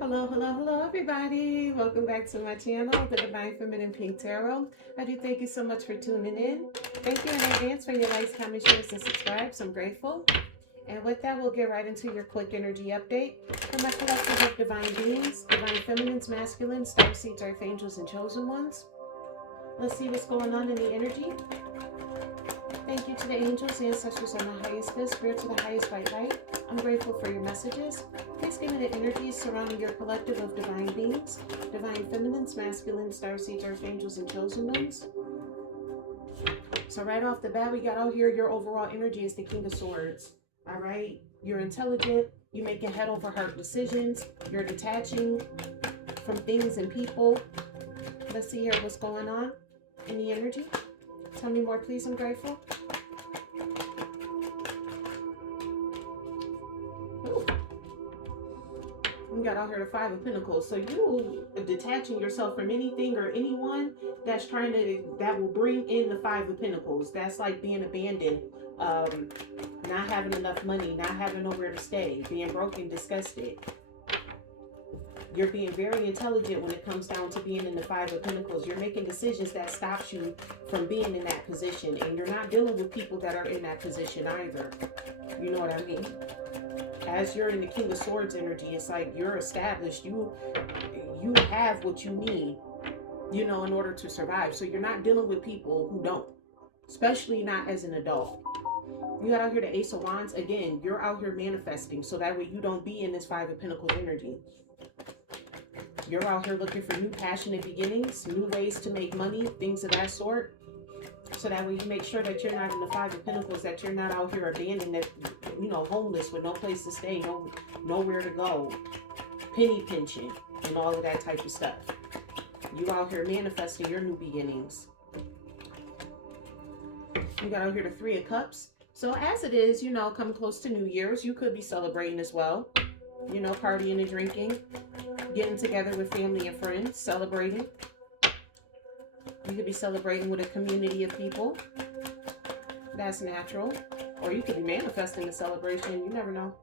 Hello, everybody. Welcome back to my channel, The Divine Feminine Pink Tarot. I do thank you so much for tuning in. Thank you in advance for your likes, comments, shares, and subscribes. I'm grateful. And with that, we'll get right into your quick energy update from my collective of divine beings, divine feminines, masculines, star seeds, archangels, and chosen ones. Let's see what's going on in the energy. Thank you to the angels, ancestors on the highest good, spirit to the highest white light. I'm grateful for your messages. Please give me the energies surrounding your collective of divine beings, divine feminines, masculine, starseeds, archangels, and chosen ones. So right off the bat, we got out here, your overall energy is the King of Swords. All right? You're intelligent. You're making head over heart decisions. You're detaching from things and people. Let's see here what's going on in the energy. Tell me more, please. I'm grateful. Ooh. We got out here the Five of Pentacles. So you are detaching yourself from anything or anyone that will bring in the Five of Pentacles. That's like being abandoned, not having enough money, not having nowhere to stay, being broken, disgusted. You're being very intelligent when it comes down to being in the Five of Pentacles. You're making decisions that stops you from being in that position. And you're not dealing with people that are in that position either. You know what I mean? As you're in the King of Swords energy, it's like you're established. You have what you need, in order to survive. So you're not dealing with people who don't, especially not as an adult. You got out here the Ace of Wands. Again, you're out here manifesting so that way you don't be in this Five of Pentacles energy. You're out here looking for new passionate beginnings, new ways to make money, things of that sort. So that way you make sure that you're not in the Five of Pentacles, that you're not out here abandoned, that, homeless with no place to stay, nowhere to go, penny pinching, and all of that type of stuff. You out here manifesting your new beginnings. You got out here the Three of Cups. So as it is, coming close to New Year's, you could be celebrating as well. Partying and drinking, getting together with family and friends, celebrating. You could be celebrating with a community of people. That's natural. Or you could be manifesting the celebration. You never know.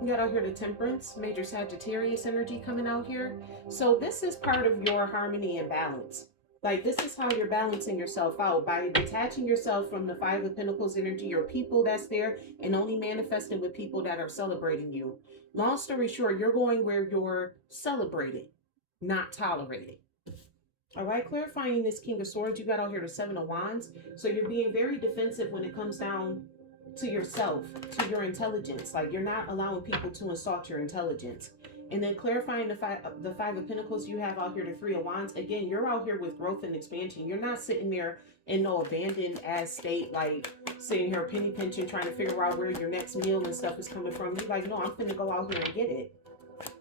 You got out here the Temperance, major Sagittarius energy coming out here. So this is part of your harmony and balance. Like, this is how you're balancing yourself out by detaching yourself from the Five of Pentacles energy or people that's there and only manifesting with people that are celebrating you. Long story short, you're going where you're celebrated, not tolerated. All right, clarifying this King of Swords, you got out here the Seven of Wands. So you're being very defensive when it comes down to yourself, to your intelligence. Like, you're not allowing people to insult your intelligence. And then clarifying the Five of Pentacles, you have out here the Three of Wands. Again, you're out here with growth and expansion. You're not sitting there in no abandoned ass state, like sitting here penny pinching, trying to figure out where your next meal and stuff is coming from. You're like, no, I'm finna go out here and get it.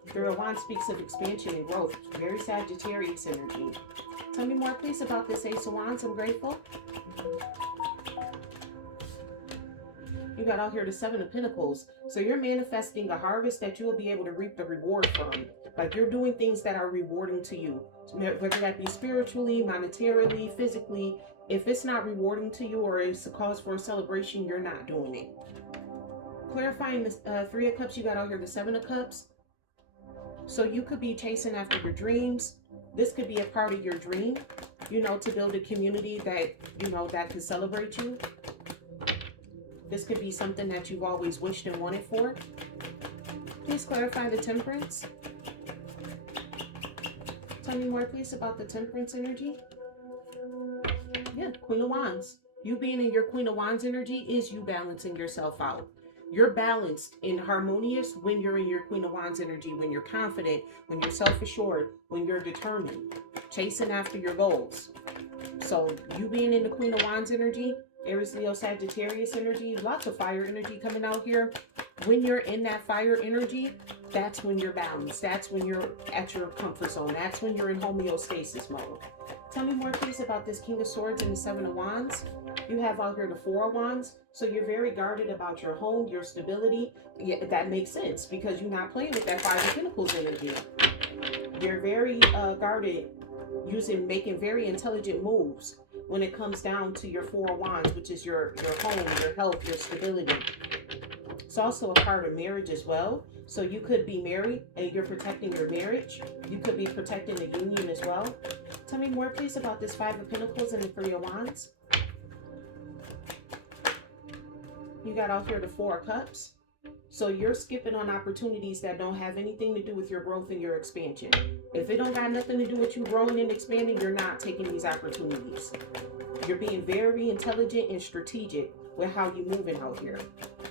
Three of Wands speaks of expansion and growth. Very Sagittarius energy. Tell me more, please, about this Ace of Wands. I'm grateful. You got out here the Seven of Pentacles. So you're manifesting a harvest that you will be able to reap the reward from. Like, you're doing things that are rewarding to you. Whether that be spiritually, monetarily, physically. If it's not rewarding to you or it's a cause for a celebration, you're not doing it. Clarifying this Three of Cups, you got out here the Seven of Cups. So you could be chasing after your dreams. This could be a part of your dream, to build a community that, that can celebrate you. This could be something that you've always wished and wanted for. Please clarify the Temperance. Tell me more, please, about the Temperance energy. Yeah, Queen of Wands. You being in your Queen of Wands energy is you balancing yourself out. You're balanced and harmonious when you're in your Queen of Wands energy, when you're confident, when you're self-assured, when you're determined, chasing after your goals. So you being in the Queen of Wands energy, Aries, Leo, Sagittarius energy, lots of fire energy coming out here. When you're in that fire energy, that's when you're balanced. That's when you're at your comfort zone. That's when you're in homeostasis mode. Tell me more, please, about this King of Swords and the Seven of Wands. You have out here the Four of Wands. So you're very guarded about your home, your stability. Yeah, that makes sense because you're not playing with that Five of Pentacles energy. You're very guarded, making very intelligent moves when it comes down to your Four of Wands, which is your home, your health, your stability. It's also a part of marriage as well. So you could be married and you're protecting your marriage. You could be protecting the union as well. Tell me more, please, about this Five of Pentacles and the Three of Wands. You got out here the Four of Cups. So you're skipping on opportunities that don't have anything to do with your growth and your expansion. If it don't got nothing to do with you growing and expanding, you're not taking these opportunities. You're being very intelligent and strategic with how you're moving out here.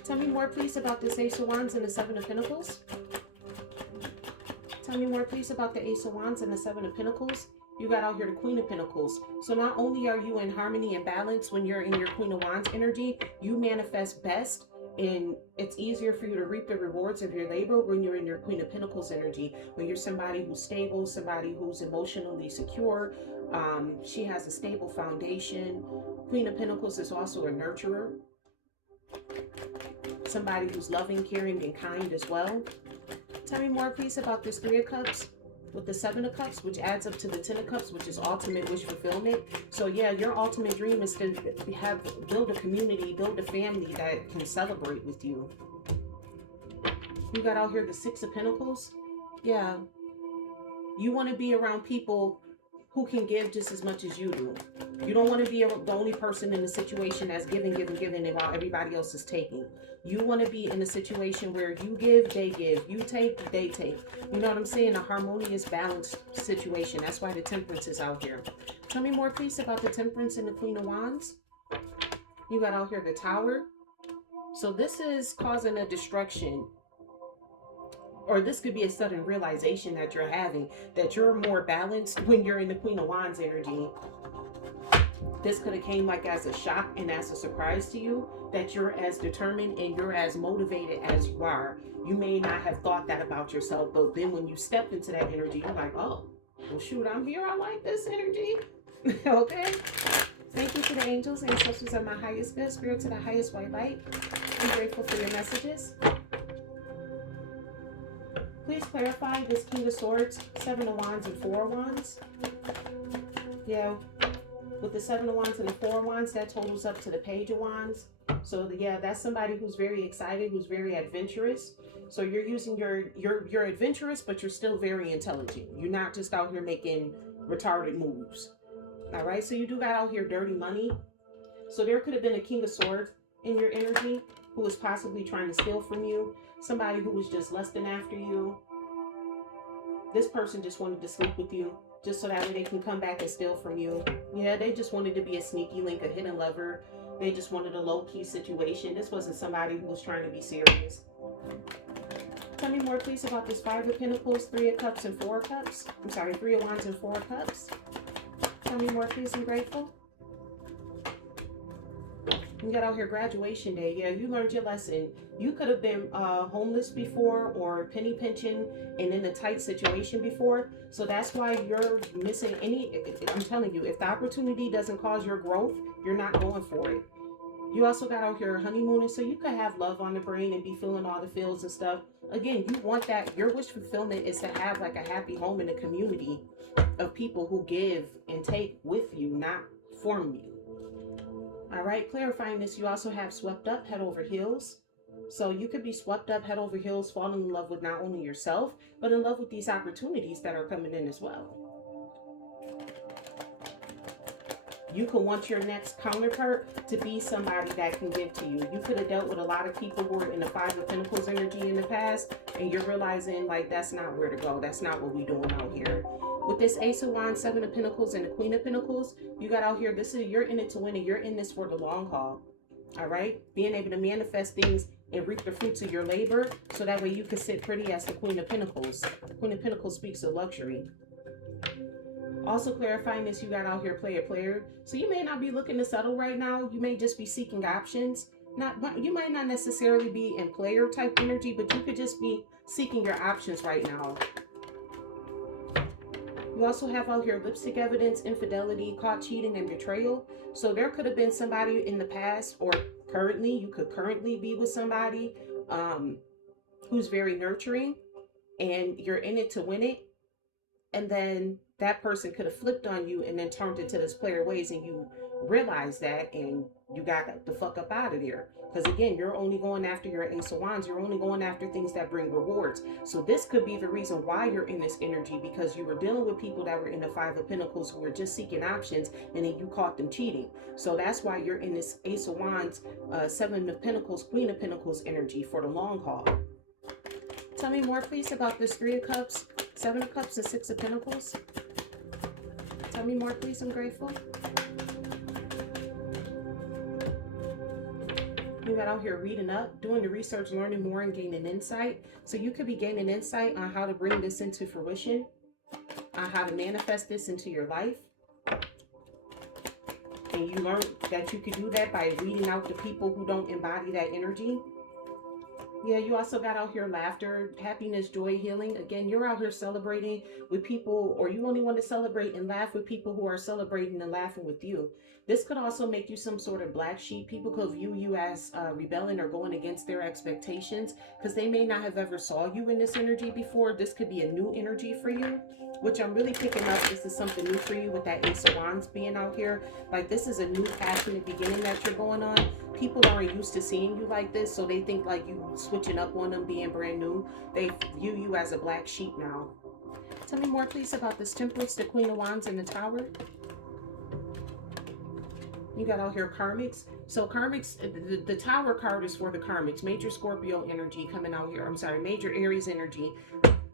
Tell me more, please, about this Ace of Wands and the Seven of Pentacles. Tell me more, please, about the Ace of Wands and the Seven of Pentacles. You got out here the Queen of Pentacles. So not only are you in harmony and balance when you're in your Queen of Wands energy, you manifest best, and it's easier for you to reap the rewards of your labor when you're in your Queen of Pentacles energy. When you're somebody who's stable, somebody who's emotionally secure, she has a stable foundation. Queen of Pentacles is also a nurturer. Somebody who's loving, caring, and kind as well. Tell me more, please, about this Three of Cups with the Seven of Cups, which adds up to the Ten of Cups, which is ultimate wish fulfillment. So yeah, your ultimate dream is to build a community, build a family that can celebrate with you. You got out here the Six of Pentacles. Yeah, you want to be around people who can give just as much as you do. You don't want to be the only person in the situation that's giving, while everybody else is taking. You want to be in a situation where you give, they give. You take, they take. You know what I'm saying? A harmonious, balanced situation. That's why the Temperance is out here. Tell me more, please, about the Temperance and the Queen of Wands. You got out here the Tower. So this is causing a destruction. Or this could be a sudden realization that you're having, that you're more balanced when you're in the Queen of Wands energy. This could have came like as a shock and as a surprise to you, that you're as determined and you're as motivated as you are. You may not have thought that about yourself, but then when you step into that energy, you're like, oh, well, shoot, I'm here. I like this energy. Okay. Thank you to the angels and ancestors of my highest good, spirit to the highest white light. I'm grateful for your messages. Please clarify this King of Swords, Seven of Wands, and Four of Wands. Yeah, with the Seven of Wands and the Four of Wands, that totals up to the Page of Wands. So yeah, that's somebody who's very excited, who's very adventurous. So you're using you're adventurous, but you're still very intelligent. You're not just out here making retarded moves. All right, so you do got out here dirty money. So there could have been a King of Swords in your energy who was possibly trying to steal from you. Somebody who was just lusting after you. This person just wanted to sleep with you, just so that way they can come back and steal from you. Yeah, they just wanted to be a sneaky link, a hidden lover. They just wanted a low-key situation. This wasn't somebody who was trying to be serious. Tell me more, please, about this Five of Pentacles, Three of Cups, and Four of Cups. I'm sorry, Three of Wands and Four of Cups. Tell me more, please. I'm grateful. You got out here graduation day. Yeah, you learned your lesson. You could have been homeless before or penny pinching and in a tight situation before. So that's why you're missing I'm telling you, if the opportunity doesn't cause your growth, you're not going for it. You also got out here honeymooning, so you could have love on the brain and be feeling all the feels and stuff. Again, you want that. Your wish fulfillment is to have like a happy home in a community of people who give and take with you, not from you. All right, clarifying this, you also have swept up, head over heels. So you could be swept up, head over heels, falling in love with not only yourself, but in love with these opportunities that are coming in as well. You could want your next counterpart to be somebody that can give to you. You could have dealt with a lot of people who were in the Five of Pentacles energy in the past, and you're realizing like that's not where to go. That's not what we're doing out here. With this Ace of Wands, Seven of Pentacles, and the Queen of Pentacles, you got out here, you're in it to win it. You're in this for the long haul. All right? Being able to manifest things and reap the fruits of your labor, so that way you can sit pretty as the Queen of Pentacles. The Queen of Pentacles speaks of luxury. Also clarifying this, you got out here player. So you may not be looking to settle right now. You may just be seeking options. You might not necessarily be in player type energy, but you could just be seeking your options right now. You also have out here lipstick evidence, infidelity, caught cheating, and betrayal. So there could have been somebody in the past, or currently, you could currently be with somebody who's very nurturing, and you're in it to win it. And then that person could have flipped on you and then turned into this player ways, and you realize that and you got the fuck up out of there. Because again, you're only going after your Ace of Wands. You're only going after things that bring rewards. So this could be the reason why you're in this energy, because you were dealing with people that were in the Five of Pentacles who were just seeking options, and then you caught them cheating. So that's why you're in this Ace of Wands, Seven of Pentacles, Queen of Pentacles energy for the long haul. Tell me more, please, about this Three of Cups, Seven of Cups, and Six of Pentacles. Tell me more, please. I'm grateful. You got out here reading up, doing the research, learning more, and gaining insight. So you could be gaining insight on how to bring this into fruition, on how to manifest this into your life. And you learn that you could do that by weeding out the people who don't embody that energy. Yeah, you also got out here laughter, happiness, joy, healing. Again, you're out here celebrating with people, or you only want to celebrate and laugh with people who are celebrating and laughing with you. This could also make you some sort of black sheep. People could view you as rebelling or going against their expectations because they may not have ever saw you in this energy before. This could be a new energy for you, which I'm really picking up. This is something new for you with that Ace of Wands being out here. Like this is a new passionate beginning that you're going on. People aren't used to seeing you like this, so they think like you switching up on them, being brand new. They view you as a black sheep now. Tell me more, please, about this Temperance, the Queen of Wands, and the Tower. You got out here karmics. So karmics, the Tower card is for the karmics. Major Scorpio energy coming out here. I'm sorry, major Aries energy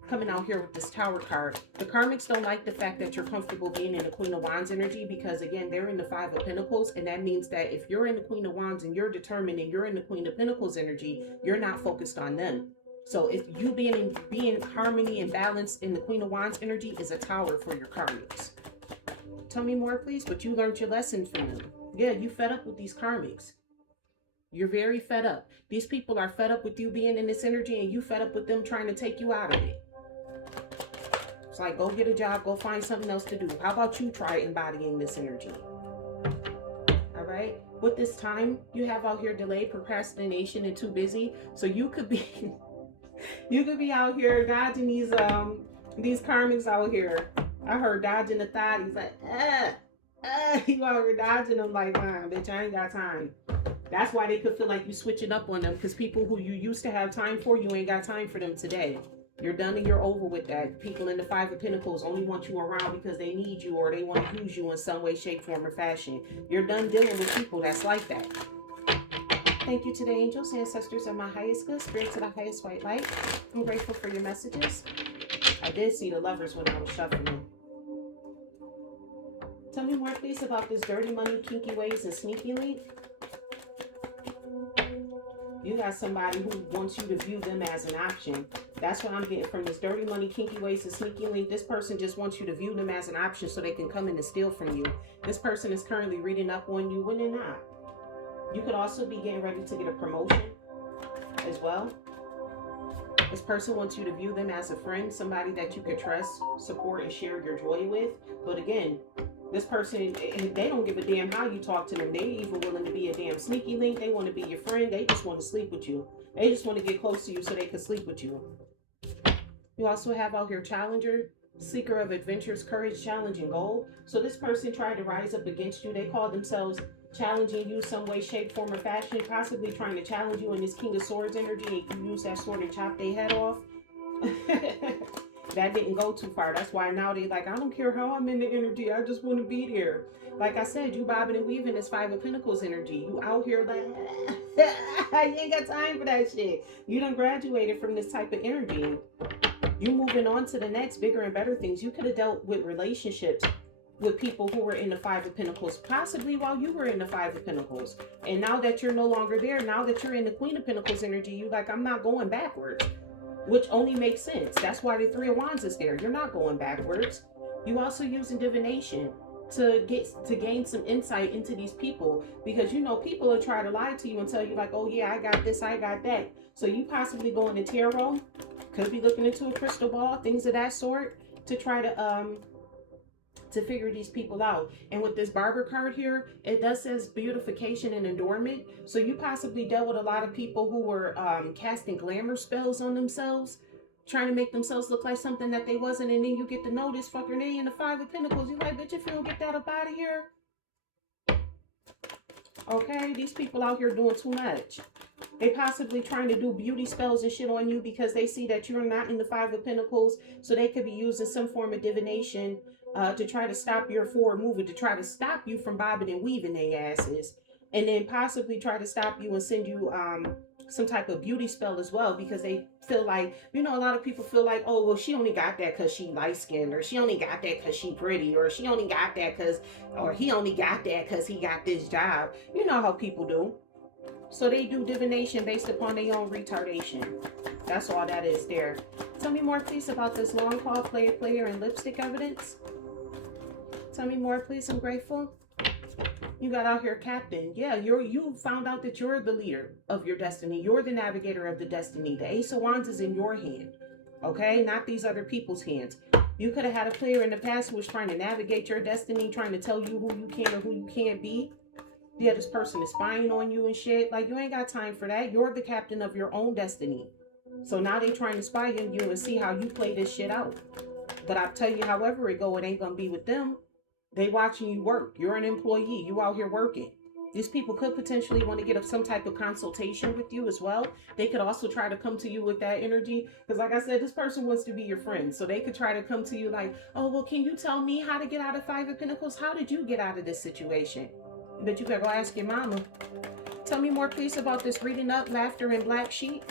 coming out here with this Tower card. The karmics don't like the fact that you're comfortable being in the Queen of Wands energy because, again, they're in the Five of Pentacles. And that means that if you're in the Queen of Wands and you're determined and you're in the Queen of Pentacles energy, you're not focused on them. So if you being in harmony and balance in the Queen of Wands energy is a tower for your karmics. Tell me more, please. But you learned your lesson from them. Yeah, you fed up with these karmics. You're very fed up. These people are fed up with you being in this energy, and you fed up with them trying to take you out of it. It's like, go get a job, go find something else to do. How about you try embodying this energy? All right. With this time, you have out here delay, procrastination, and too busy. So you could be, you could be out here dodging these karmics out here. I heard dodging the thought. He's like, you out here dodging them like, man, bitch, I ain't got time. That's why they could feel like you switching up on them, because people who you used to have time for, you ain't got time for them today. You're done and you're over with that. People in the Five of Pentacles only want you around because they need you or they want to use you in some way, shape, form, or fashion. You're done dealing with people that's like that. Thank you to the angels, ancestors, and my highest good, spirit to the highest white light. I'm grateful for your messages. I did see the Lovers when I was shuffling. Tell me more, please, about this dirty money, kinky ways, and sneaky link. You got somebody who wants you to view them as an option. That's what I'm getting from this dirty money, kinky ways, and sneaky link. This person just wants you to view them as an option so they can come in and steal from you. This person is currently reading up on you when they're not. You could also be getting ready to get a promotion as well. This person wants you to view them as a friend, somebody that you could trust, support, and share your joy with. But again, this person, they don't give a damn how you talk to them. They even willing to be a damn sneaky link. They want to be your friend. They just want to sleep with you. They just want to get close to you so they can sleep with you. You also have out here challenger, seeker of adventures, courage, challenge, and goal. So this person tried to rise up against you. They call themselves challenging you some way, shape, form, or fashion, possibly trying to challenge you in this King of Swords energy, and you use that sword and chop their head off. That didn't go too far. That's why now they like, I don't care how I'm in the energy. I just want to be there. Like I said, you bobbing and weaving this Five of Pentacles energy. You out here like, you ain't got time for that shit. You done graduated from this type of energy. You moving on to the next bigger and better things. You could have dealt with relationships with people who were in the Five of Pentacles, possibly while you were in the Five of Pentacles. And now that you're no longer there, now that you're in the Queen of Pentacles energy, you like, I'm not going backwards. Which only makes sense. That's why the Three of Wands is there. You're not going backwards. You also using divination to gain some insight into these people, because you know people will try to lie to you and tell you like, oh yeah, I got this, I got that. So you possibly go into tarot, could be looking into a crystal ball, things of that sort, to try to figure these people out. And with this Barber card here, it does says beautification and adornment. So you possibly dealt with a lot of people who were casting glamour spells on themselves, trying to make themselves look like something that they wasn't. And then you get the notice, fucking they in the Five of Pentacles. You're like, bitch, if you don't get that up out of here. Okay, these people out here doing too much. They possibly trying to do beauty spells and shit on you because they see that you're not in the Five of Pentacles. So they could be using some form of divination to try to stop your forward movement, to try to stop you from bobbing and weaving their asses. And then possibly try to stop you and send you some type of beauty spell as well, because they feel like, you know, a lot of people feel like, oh, well, she only got that because she light skinned, or she only got that because she pretty, or she only got that because, or he only got that because he got this job. You know how people do. So they do divination based upon their own retardation. That's all that is there. Tell me more, please, about this long call, player, and lipstick evidence. Tell me more, please. I'm grateful. You got out here, Captain. Yeah, you found out that you're the leader of your destiny. You're the navigator of the destiny. The Ace of Wands is in your hand, okay? Not these other people's hands. You could have had a player in the past who was trying to navigate your destiny, trying to tell you who you can or who you can't be. Yeah, this person is spying on you and shit. Like, you ain't got time for that. You're the captain of your own destiny. So now they trying to spy on you and see how you play this shit out. But I tell you, however it go, it ain't gonna be with them. They watching you work. You're an employee. You out here working. These people could potentially want to get some type of consultation with you as well. They could also try to come to you with that energy. Because like I said, this person wants to be your friend. So they could try to come to you like, oh, well, can you tell me how to get out of Five of Pentacles? How did you get out of this situation? But you better go ask your mama. Tell me more, please, about this reading up, laughter, and black sheep.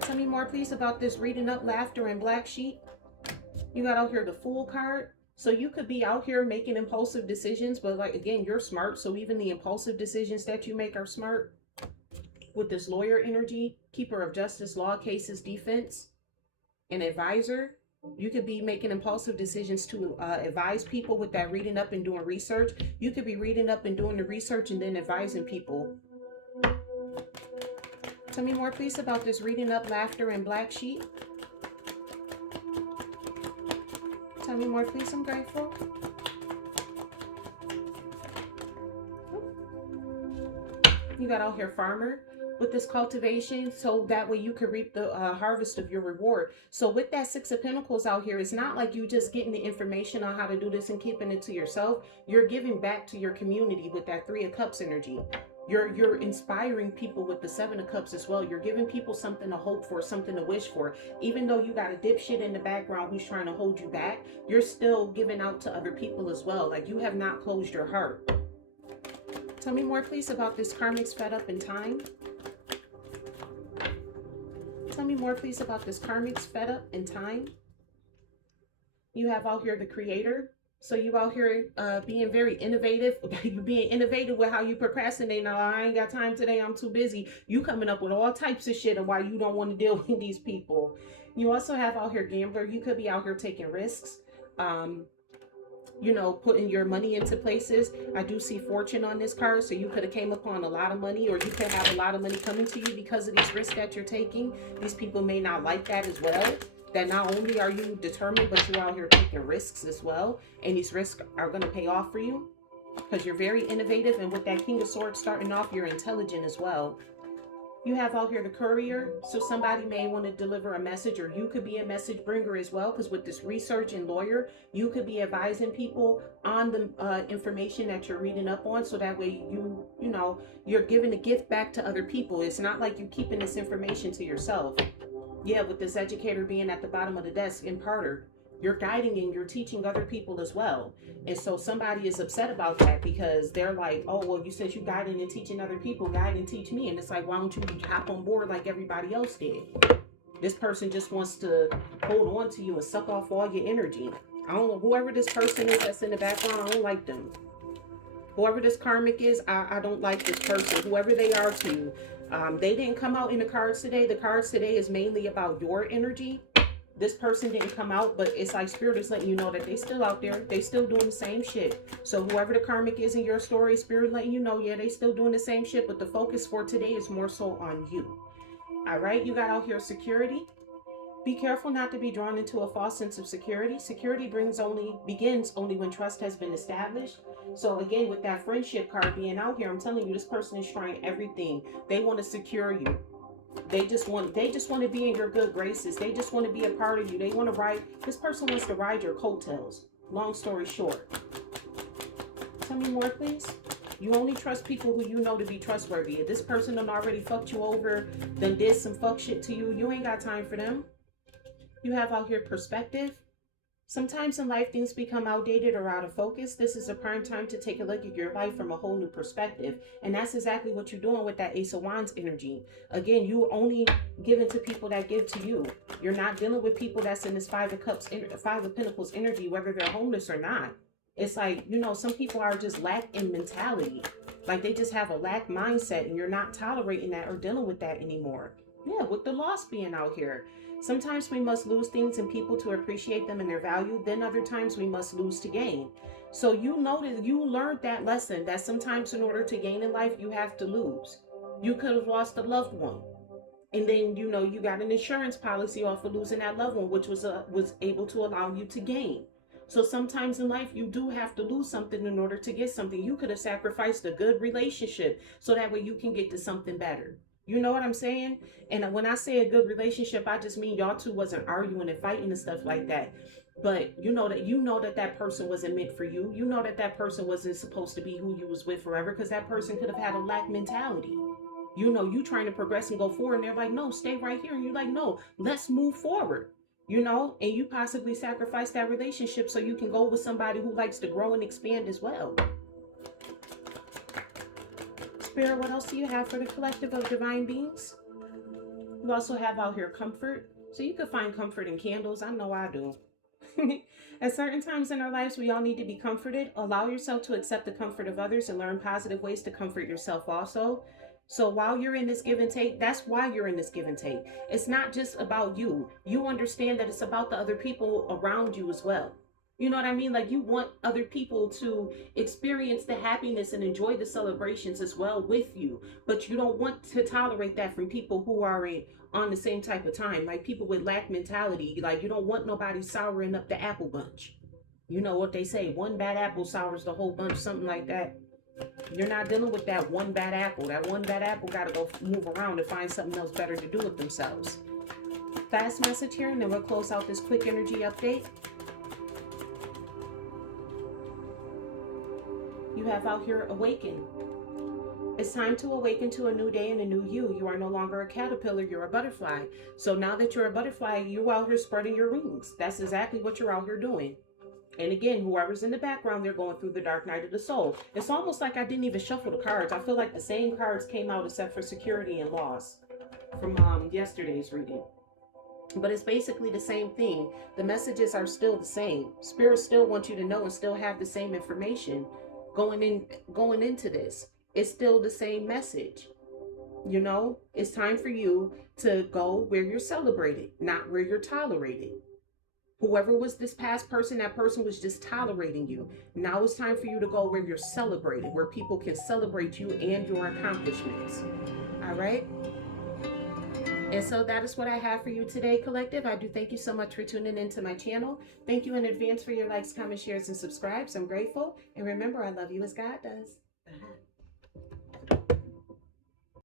Tell me more, please, about this reading up, laughter, and black sheep. You got out here the Fool card. So you could be out here making impulsive decisions, but like, again, you're smart. So even the impulsive decisions that you make are smart. With this lawyer energy, keeper of justice, law, cases, defense, and advisor. You could be making impulsive decisions to advise people with that reading up and doing research. You could be reading up and doing the research and then advising people. Tell me more, please, about this reading up, laughter, and black sheep. Tell me more, please. I'm grateful. You got out here, farmer, with this cultivation, so that way you could reap the harvest of your reward. So with that Six of Pentacles out here, it's not like you just getting the information on how to do this and keeping it to yourself. You're giving back to your community with that Three of Cups energy. You're inspiring people with the Seven of Cups as well. You're giving people something to hope for, something to wish for. Even though you got a dipshit in the background who's trying to hold you back, you're still giving out to other people as well. Like, you have not closed your heart. Tell me more, please, about this karmic's fed up in time. Tell me more, please, about this karmic's fed up in time. You have out here the creator. So you out here being very innovative. You being innovative with how you procrastinate. Now, I ain't got time today. I'm too busy. You coming up with all types of shit of why you don't want to deal with these people. You also have out here gambler. You could be out here taking risks. You know, putting your money into places. I do see fortune on this card. So you could have came upon a lot of money, or you could have a lot of money coming to you because of these risks that you're taking. These people may not like that as well. That not only are you determined, but you're out here taking risks as well. And these risks are going to pay off for you because you're very innovative. And with that King of Swords starting off, you're intelligent as well. You have out here the courier. So somebody may want to deliver a message, or you could be a message bringer as well. Because with this research and lawyer, you could be advising people on the information that you're reading up on. So that way you know, you're giving a gift back to other people. It's not like you're keeping this information to yourself. Yeah, with this educator being at the bottom of the desk, imparter, you're guiding and you're teaching other people as well. And so somebody is upset about that because they're like, oh, well, you said you guiding and teaching other people, guide and teach me. And it's like, why don't you hop on board like everybody else did? This person just wants to hold on to you and suck off all your energy. I don't know, whoever this person is that's in the background, I don't like them. Whoever this karmic is, I don't like this person, whoever they are to you. They didn't come out in the cards today. The cards today is mainly about your energy. This person didn't come out, but it's like Spirit is letting you know that they still out there. They still doing the same shit. So whoever the karmic is in your story, Spirit letting you know, yeah, they still doing the same shit, but the focus for today is more so on you. All right, you got out here security. Be careful not to be drawn into a false sense of security. Security begins only when trust has been established. So again, with that friendship card being out here, I'm telling you, this person is trying everything. They want to secure you. They just want to be in your good graces. They just want to be a part of you. They want to ride. This person wants to ride your coattails. Long story short. Tell me more, please. You only trust people who you know to be trustworthy. If this person done already fucked you over, then did some fuck shit to you, you ain't got time for them. You have out here perspective. Sometimes in life, things become outdated or out of focus. This is a prime time to take a look at your life from a whole new perspective. And that's exactly what you're doing with that Ace of Wands energy. Again, you only giving to people that give to you. You're not dealing with people that's in this Five of Cups, Five of Pentacles energy, whether they're homeless or not. It's like, you know, some people are just lack in mentality. Like they just have a lack mindset, and you're not tolerating that or dealing with that anymore. Yeah, with the loss being out here. Sometimes we must lose things and people to appreciate them and their value. Then other times we must lose to gain. So you notice, you learned that lesson that sometimes in order to gain in life, you have to lose. You could have lost a loved one. And then, you know, you got an insurance policy off of losing that loved one, which was able to allow you to gain. So sometimes in life, you do have to lose something in order to get something. You could have sacrificed a good relationship so that way you can get to something better. You know what I'm saying? And when I say a good relationship, I just mean y'all two wasn't arguing and fighting and stuff like that. But you know that person wasn't meant for you. You know that person wasn't supposed to be who you was with forever, because that person could have had a lack mentality. You know, you trying to progress and go forward, and they're like, no, stay right here. And you're like, no, let's move forward. You know, and you possibly sacrifice that relationship so you can go with somebody who likes to grow and expand as well. Spirit, what else do you have for the collective of divine beings? You also have out here comfort. So you could find comfort in candles. I know I do. At certain times in our lives, we all need to be comforted. Allow yourself to accept the comfort of others and learn positive ways to comfort yourself also. So while you're in this give and take, that's why you're in this give and take. It's not just about you. You understand that it's about the other people around you as well. You know what I mean? Like, you want other people to experience the happiness and enjoy the celebrations as well with you. But you don't want to tolerate that from people who are on the same type of time. Like people with lack mentality. Like, you don't want nobody souring up the apple bunch. You know what they say, one bad apple sours the whole bunch, something like that. You're not dealing with that one bad apple. That one bad apple got to go move around and find something else better to do with themselves. Fast message here, and then we'll close out this quick energy update. You have out here awaken. It's time to awaken to a new day and a new you. You are no longer a caterpillar, you're a butterfly. So now that you're a butterfly, you're out here spreading your wings. That's exactly what you're out here doing. And again, whoever's in the background, they're going through the dark night of the soul. It's almost like I didn't even shuffle the cards. I feel like the same cards came out except for security and loss from yesterday's reading. But it's basically the same thing. The messages are still the same. Spirit still wants you to know and still have the same information going into this. It's still the same message. You know, it's time for you to go where you're celebrated, not where you're tolerated. Whoever was this past person, that person was just tolerating you. Now it's time for you to go where you're celebrated, where people can celebrate you and your accomplishments. All right? And so that is what I have for you today, collective. I do thank you so much for tuning into my channel. Thank you in advance for your likes, comments, shares, and subscribes. I'm grateful. And remember, I love you as God does.